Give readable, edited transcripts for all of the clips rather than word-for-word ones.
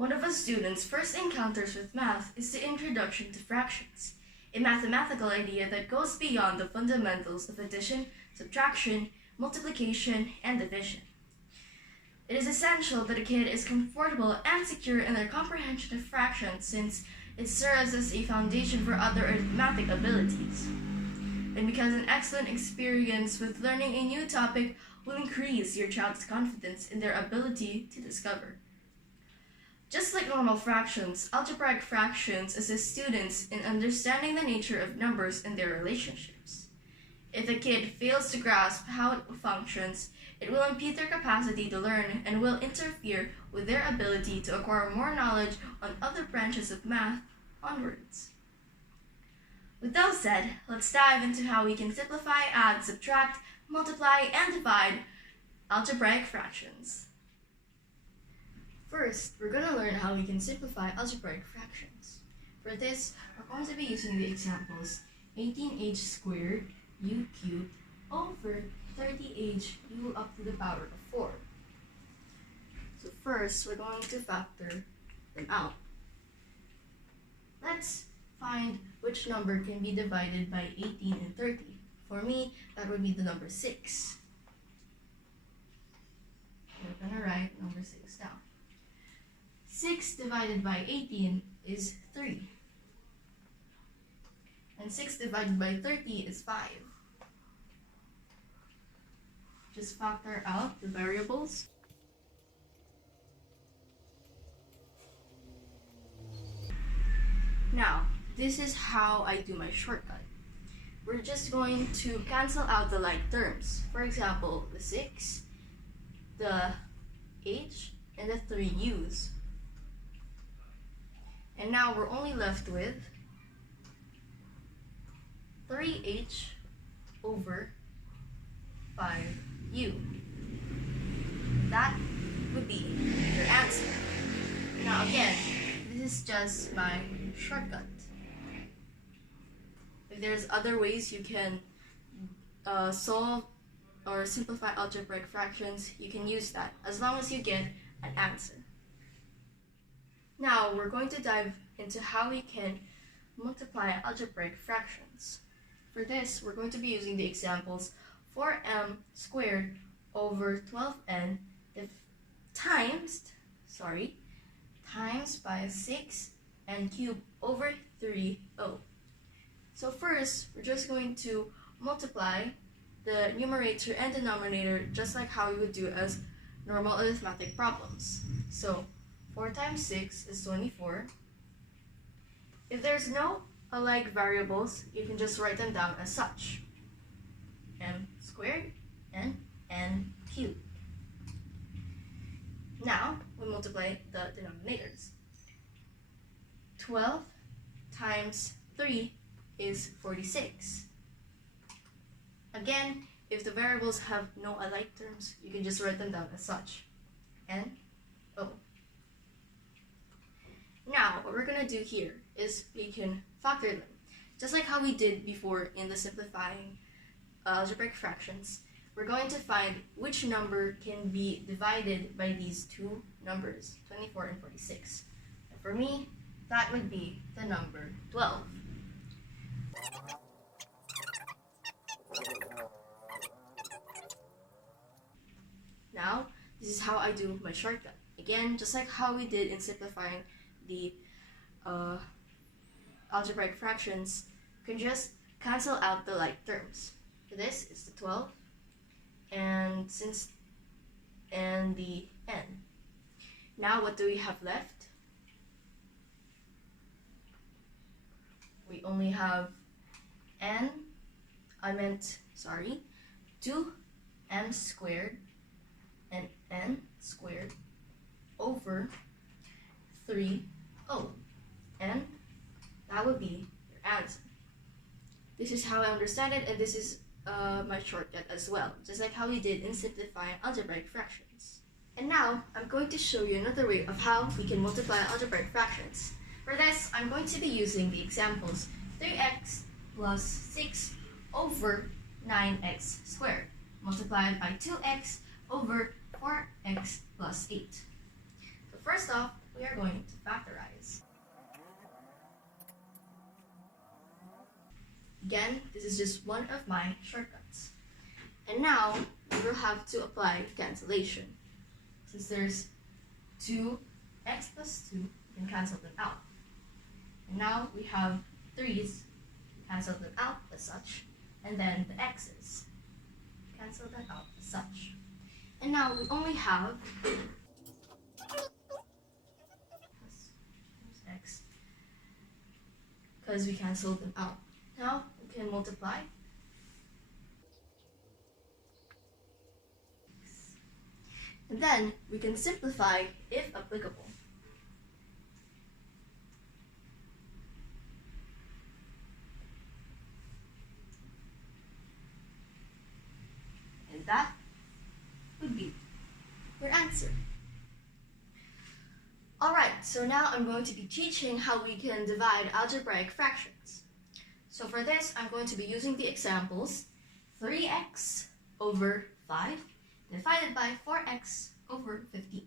One of a student's first encounters with math is the introduction to fractions, a mathematical idea that goes beyond the fundamentals of addition, subtraction, multiplication, and division. It is essential that a kid is comfortable and secure in their comprehension of fractions since it serves as a foundation for other arithmetic abilities. And because an excellent experience with learning a new topic will increase your child's confidence in their ability to discover. Just like normal fractions, algebraic fractions assist students in understanding the nature of numbers and their relationships. If a kid fails to grasp how it functions, it will impede their capacity to learn and will interfere with their ability to acquire more knowledge on other branches of math onwards. With that said, let's dive into how we can simplify, add, subtract, multiply, and divide algebraic fractions. First, we're going to learn how we can simplify algebraic fractions. For this, we're going to be using the examples 18h squared u cubed over 30h u up to the power of 4. So first, we're going to factor them out. Let's find which number can be divided by 18 and 30. For me, that would be the number 6. We're going to write number 6 down. 6 divided by 18 is 3. And 6 divided by 30 is 5. Just factor out the variables. Now, this is how I do my shortcut. We're just going to cancel out the like terms. For example, the 6, the h, and the 3 u's. And now we're only left with 3h over 5u. That would be your answer. Now again, this is just my shortcut. If there's other ways you can solve or simplify algebraic fractions, you can use that as long as you get an answer. Now we're going to dive into how we can multiply algebraic fractions. For this, we're going to be using the examples 4m squared over 12n times by 6 and cube over 3o. So first, we're just going to multiply the numerator and denominator just like how we would do as normal arithmetic problems. So 4 times 6 is 24. If there's no alike variables, you can just write them down as such. M squared and n cubed. Now, we multiply the denominators. 12 times 3 is 46. Again, if the variables have no alike terms, you can just write them down as such. N, O. Now, what we're going to do here is we can factor them. Just like how we did before in the simplifying algebraic fractions, we're going to find which number can be divided by these two numbers, 24 and 46. And for me, that would be the number 12. Now, this is how I do my shortcut. Again, just like how we did in simplifying the algebraic fractions, you can just cancel out the like terms. For this, it's the 12 and the n. Now, what do we have left? We only have 2m squared and n squared over 3o. And that would be your answer. This is how I understand it, and this is my shortcut as well, just like how we did in simplifying algebraic fractions. And now, I'm going to show you another way of how we can multiply algebraic fractions. For this, I'm going to be using the examples 3x plus 6 over 9x squared, multiplied by 2x over 4x plus 8. So first off, we are going to factorize. Again, this is just one of my shortcuts. And now we will have to apply cancellation. Since there's 2x plus 2, we can cancel them out. And now we have 3's, cancel them out as such, and then the x's, cancel them out as such. And now we only have x, because we canceled them out. Now we can multiply. And then we can simplify if applicable. And that would be your answer. Alright, so now I'm going to be teaching how we can divide algebraic fractions. So for this, I'm going to be using the examples 3x over 5 divided by 4x over 15.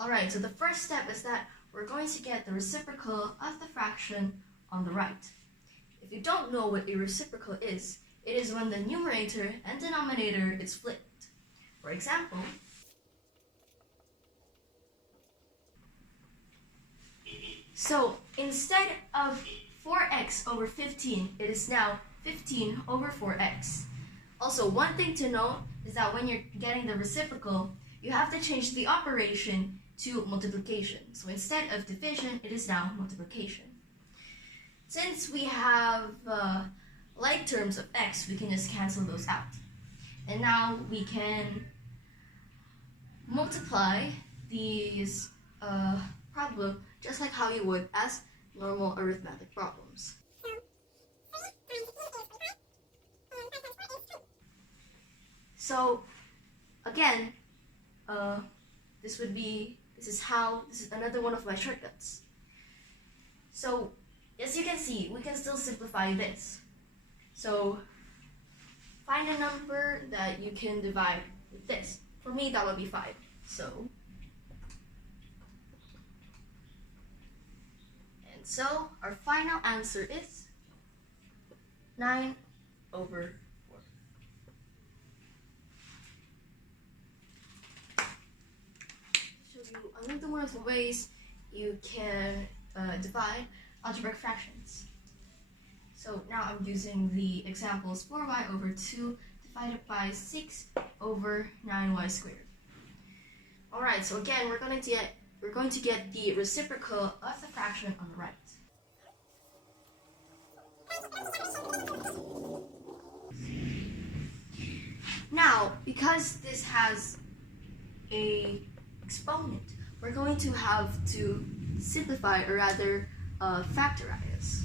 Alright, so the first step is that we're going to get the reciprocal of the fraction on the right. If you don't know what a reciprocal is, it is when the numerator and denominator is flipped. For example, so instead of 4x over 15, it is now 15 over 4x. Also, one thing to note is that when you're getting the reciprocal, you have to change the operation to multiplication. So instead of division, it is now multiplication. Since we have like terms of x, we can just cancel those out. And now we can multiply these problems just like how you would as normal arithmetic problems. So again, this is another one of my shortcuts. So as you can see, we can still simplify this. So find a number that you can divide with this. For me, that would be 5. So our final answer is 9 over 4. To show you another one of the ways you can divide algebraic fractions. So now I'm using the examples 4y over 2 divided by 6 over 9y squared. Alright, so again, we're going to get the reciprocal of the fraction on the right. Now, because this has an exponent, we're going to have to simplify, or rather factorize.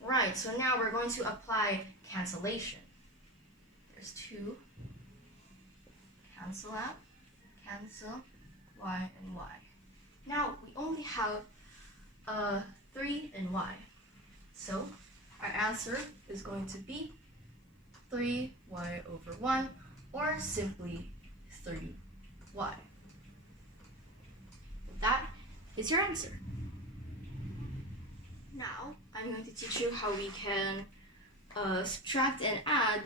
Right, so now we're going to apply cancellation. There's 2, cancel out, cancel, y and y. Now we only have 3 and y. So our answer is going to be 3y over 1, or simply 3y. That is your answer. Now, I'm going to teach you how we can subtract and add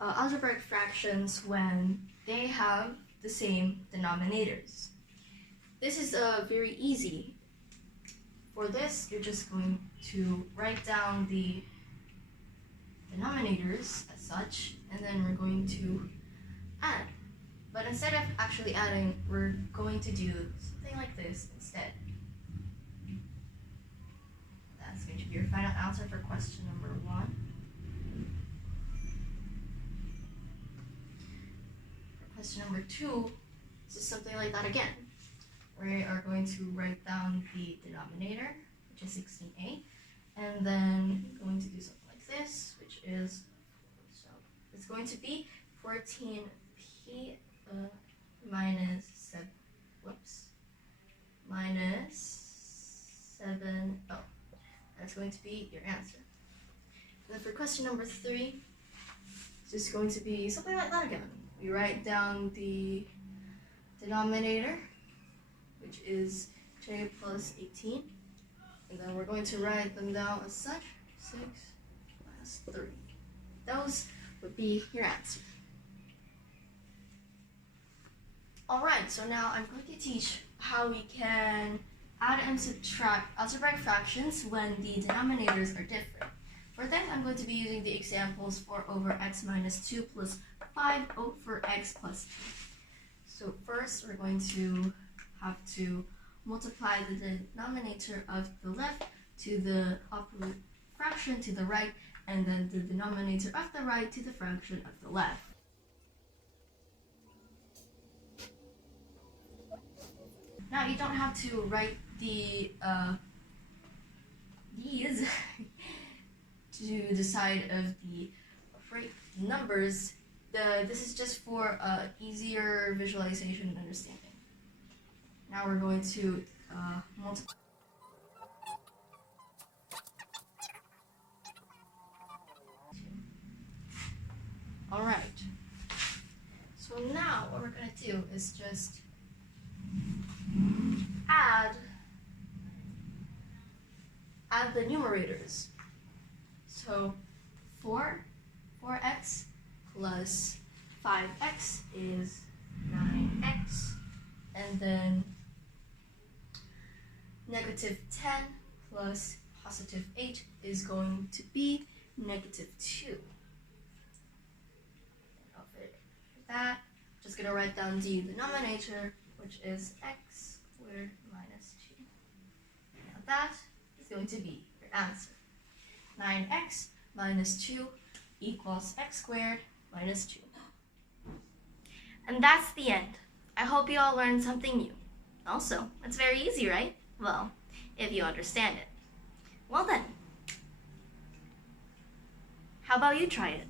algebraic fractions when they have the same denominators. This is very easy. For this, you're just going to write down the denominators as such, and then we're going to add. But instead of actually adding, we're going to do something like this instead. That's going to be your final answer for question number 1. For question number 2, this is something like that again. We are going to write down the denominator, which is 16a, and then going to do something like this, which is, so it's going to be 14p minus 7, minus 7, oh. That's going to be your answer. And then for question number 3, just going to be something like that again. We write down the denominator, which is j plus 18, and then we're going to write them down as such, 6 plus 3. Those would be your answer. Alright, so now I'm going to teach how we can add and subtract algebraic fractions when the denominators are different. For that, I'm going to be using the examples 4 over x minus 2 plus 5 over x plus 2. So first, we're going to have to multiply the denominator of the left to the opposite fraction to the right, and then the denominator of the right to the fraction of the left. Now you don't have to write these to the side of the numbers. This is just for easier visualization and understanding. Now we're going to multiply. All right. So now what we're going to do is just add the numerators. So 4x plus 5x is 9x, and then negative 10 plus positive 8 is going to be negative 2. Over that, just going to write down the denominator, which is x squared minus 2. Now that is going to be your answer. 9x minus 2 equals x squared minus 2. And that's the end. I hope you all learned something new. Also, it's very easy, right? Well, if you understand it. Well then, how about you try it?